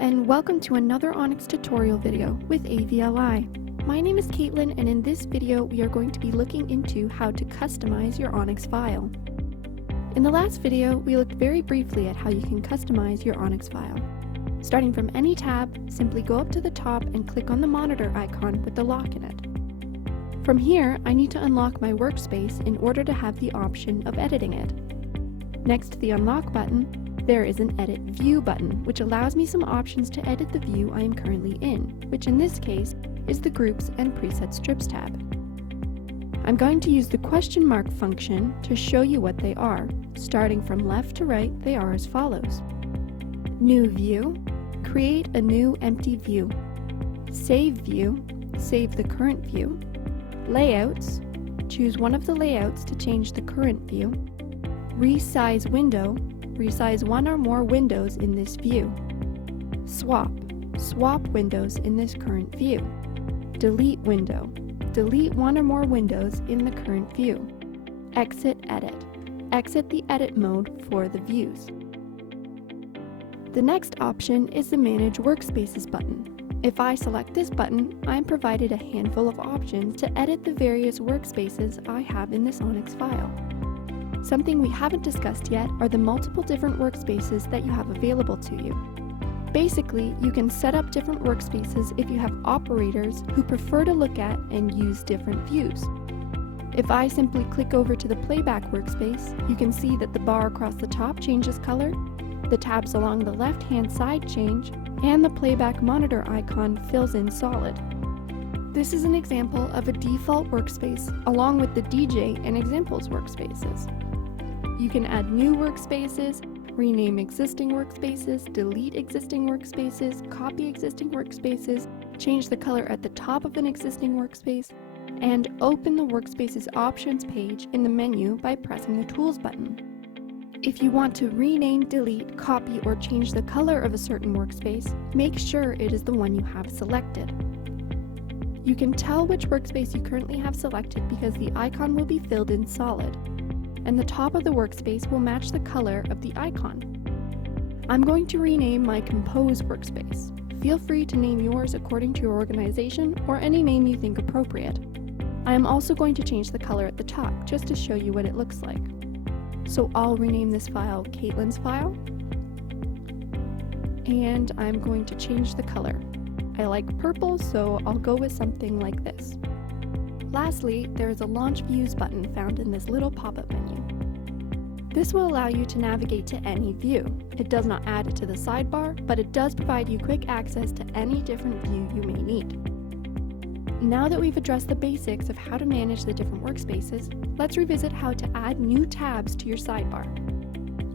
and welcome to another ONYX tutorial video with AVLI. My name is Caitlin, and in this video we are going to be looking into how to customize your ONYX file. In the last video, we looked very briefly at how you can customize your ONYX file. Starting from any tab, simply go up to the top and click on the monitor icon with the lock in it. From here, I need to unlock my workspace in order to have the option of editing it. Next to the unlock button, there is an Edit View button, which allows me some options to edit the view I am currently in, which in this case is the Groups and Preset Strips tab. I'm going to use the question mark function to show you what they are. Starting from left to right, they are as follows. New View, create a new empty view. Save View, save the current view. Layouts, choose one of the layouts to change the current view. Resize Window, resize one or more windows in this view. Swap, swap windows in this current view. Delete window, delete one or more windows in the current view. Exit edit, exit the edit mode for the views. The next option is the Manage Workspaces button. If I select this button, I'm provided a handful of options to edit the various workspaces I have in this ONYX file. Something we haven't discussed yet are the multiple different workspaces that you have available to you. Basically, you can set up different workspaces if you have operators who prefer to look at and use different views. If I simply click over to the playback workspace, you can see that the bar across the top changes color, the tabs along the left-hand side change, and the playback monitor icon fills in solid. This is an example of a default workspace along with the DJ and examples workspaces. You can add new workspaces, rename existing workspaces, delete existing workspaces, copy existing workspaces, change the color at the top of an existing workspace, and open the Workspaces options page in the menu by pressing the Tools button. If you want to rename, delete, copy, or change the color of a certain workspace, make sure it is the one you have selected. You can tell which workspace you currently have selected because the icon will be filled in solid, and the top of the workspace will match the color of the icon. I'm going to rename my Compose workspace. Feel free to name yours according to your organization or any name you think appropriate. I am also going to change the color at the top just to show you what it looks like. So I'll rename this file Caitlin's file, and I'm going to change the color. I like purple, so I'll go with something like this. Lastly, there is a Launch Views button found in this little pop-up menu. This will allow you to navigate to any view. It does not add it to the sidebar, but it does provide you quick access to any different view you may need. Now that we've addressed the basics of how to manage the different workspaces, let's revisit how to add new tabs to your sidebar.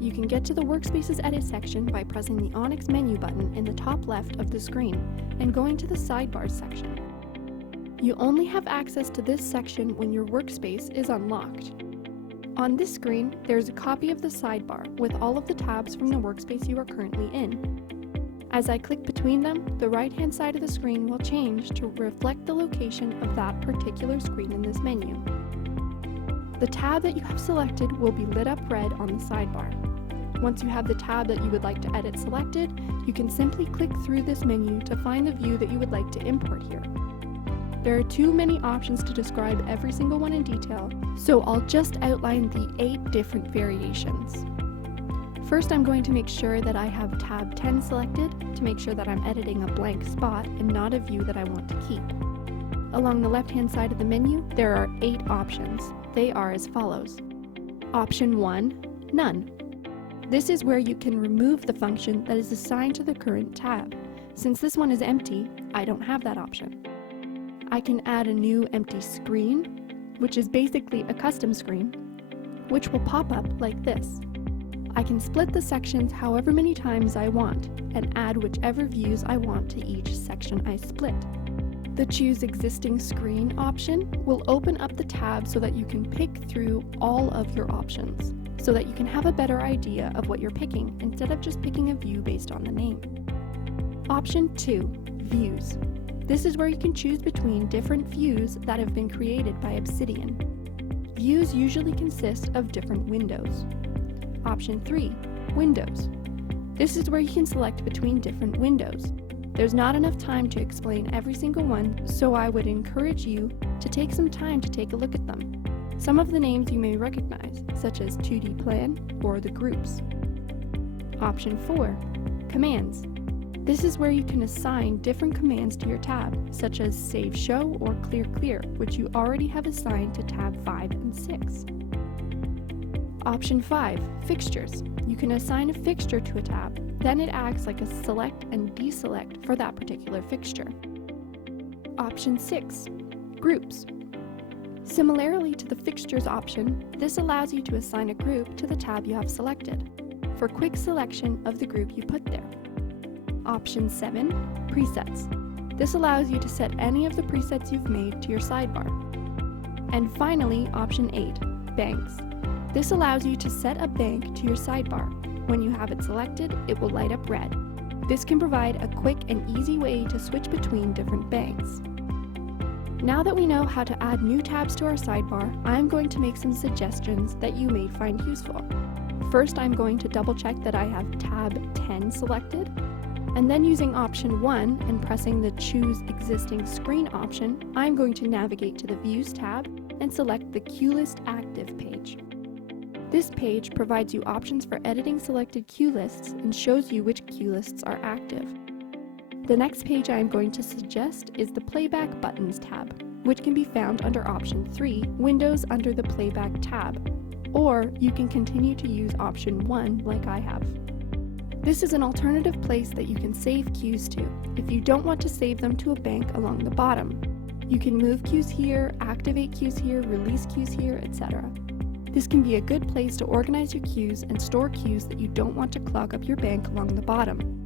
You can get to the Workspaces Edit section by pressing the ONYX menu button in the top left of the screen and going to the Sidebars section. You only have access to this section when your workspace is unlocked. On this screen, there is a copy of the sidebar with all of the tabs from the workspace you are currently in. As I click between them, the right-hand side of the screen will change to reflect the location of that particular screen in this menu. The tab that you have selected will be lit up red on the sidebar. Once you have the tab that you would like to edit selected, you can simply click through this menu to find the view that you would like to import here. There are too many options to describe every single one in detail, so I'll just outline the 8 different variations. First, I'm going to make sure that I have tab 10 selected to make sure that I'm editing a blank spot and not a view that I want to keep. Along the left-hand side of the menu, there are 8 options. They are as follows. Option 1, None. This is where you can remove the function that is assigned to the current tab. Since this one is empty, I don't have that option. I can add a new empty screen, which is basically a custom screen, which will pop up like this. I can split the sections however many times I want and add whichever views I want to each section I split. The Choose Existing Screen option will open up the tab so that you can pick through all of your options, so that you can have a better idea of what you're picking instead of just picking a view based on the name. Option 2, Views. This is where you can choose between different views that have been created by Obsidian. Views usually consist of different windows. Option 3, Windows. This is where you can select between different windows. There's not enough time to explain every single one, so I would encourage you to take some time to take a look at them. Some of the names you may recognize, such as 2D Plan or the groups. Option 4, Commands. This is where you can assign different commands to your tab, such as Save Show or Clear Clear, which you already have assigned to tab 5 and 6. Option 5, Fixtures. You can assign a fixture to a tab, then it acts like a select and deselect for that particular fixture. Option 6, Groups. Similarly to the Fixtures option, this allows you to assign a group to the tab you have selected, for quick selection of the group you put there. Option 7, Presets. This allows you to set any of the presets you've made to your sidebar. And finally, Option 8, Banks. This allows you to set a bank to your sidebar. When you have it selected, it will light up red. This can provide a quick and easy way to switch between different banks. Now that we know how to add new tabs to our sidebar, I'm going to make some suggestions that you may find useful. First, I'm going to double check that I have tab 10 selected, and then using option 1 and pressing the Choose Existing Screen option, I'm going to navigate to the Views tab and select the Queue List Active page. This page provides you options for editing selected queue lists and shows you which queue lists are active. The next page I am going to suggest is the Playback Buttons tab, which can be found under option 3, Windows under the Playback tab, or you can continue to use option 1 like I have. This is an alternative place that you can save queues to, if you don't want to save them to a bank along the bottom. You can move queues here, activate queues here, release queues here, etc. This can be a good place to organize your queues and store queues that you don't want to clog up your bank along the bottom.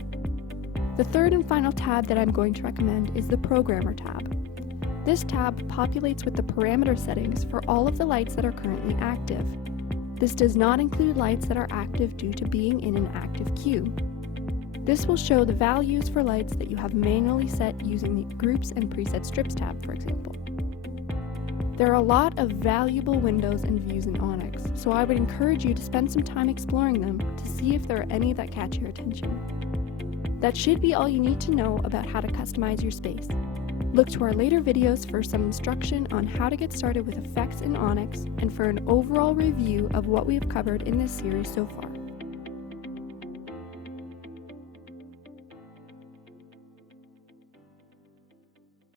The third and final tab that I'm going to recommend is the Programmer tab. This tab populates with the parameter settings for all of the lights that are currently active. This does not include lights that are active due to being in an active queue. This will show the values for lights that you have manually set using the Groups and Preset Strips tab, for example. There are a lot of valuable windows and views in ONYX, so I would encourage you to spend some time exploring them to see if there are any that catch your attention. That should be all you need to know about how to customize your space. Look to our later videos for some instruction on how to get started with effects in ONYX and for an overall review of what we have covered in this series so far.